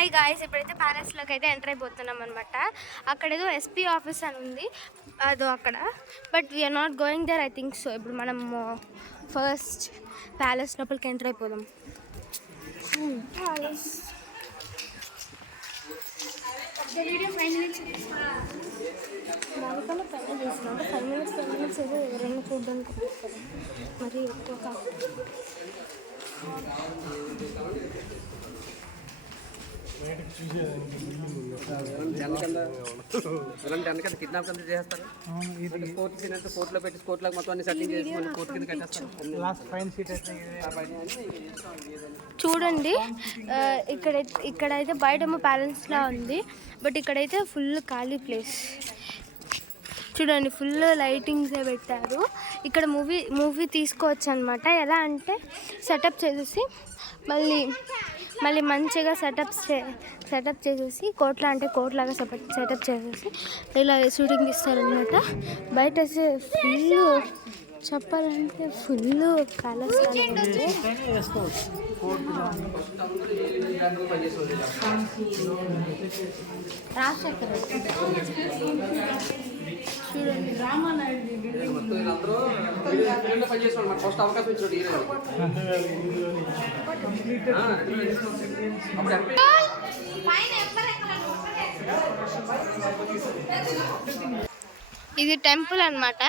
Hi guys, ఇప్పుడైతే ప్యాలెస్లోకి అయితే enter అయిపోతున్నాం అనమాట. అక్కడ ఏదో ఎస్పీ ఆఫీస్ అని ఉంది, అదో అక్కడ. But we are not going there, I think so. ఇప్పుడు మనం ఫస్ట్ ప్యాలెస్ లోపలికి ఎంటర్ అయిపోదాం. ప్యాలెస్ దానికన్నా పైన చేసినా అంటే 5 minutes ఏదో ఎవరైనా చూడడానికి మరి ఎక్కువ కాదు. చూడండి, ఇక్కడైతే బయటేమో ప్యాలెస్ లా ఉంది, బట్ ఇక్కడైతే ఫుల్ ఖాళీ ప్లేస్. చూడండి, ఫుల్ లైటింగ్స్ పెట్టారు. ఇక్కడ మూవీ తీసుకోవచ్చు అనమాట. ఎలా అంటే సెటప్ చేసేసి మళ్ళీ మంచిగా సెటప్ చేసేసి కోట్లాగా సెటప్ చేసేసి ఇలా షూటింగ్ తీస్తారనమాట. బయట ఫుల్ చెప్పాలంటే ఫుల్ ప్యాలెస్ ఉంది. రాజశేఖర్ చూడండి, ఇది టెంపుల్ అన్నమాట.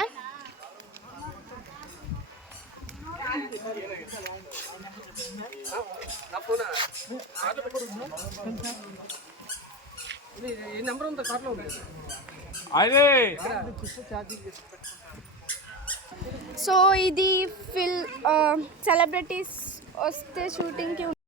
సో ఇది సెలబ్రిటీస్ వస్తే షూటింగ్కి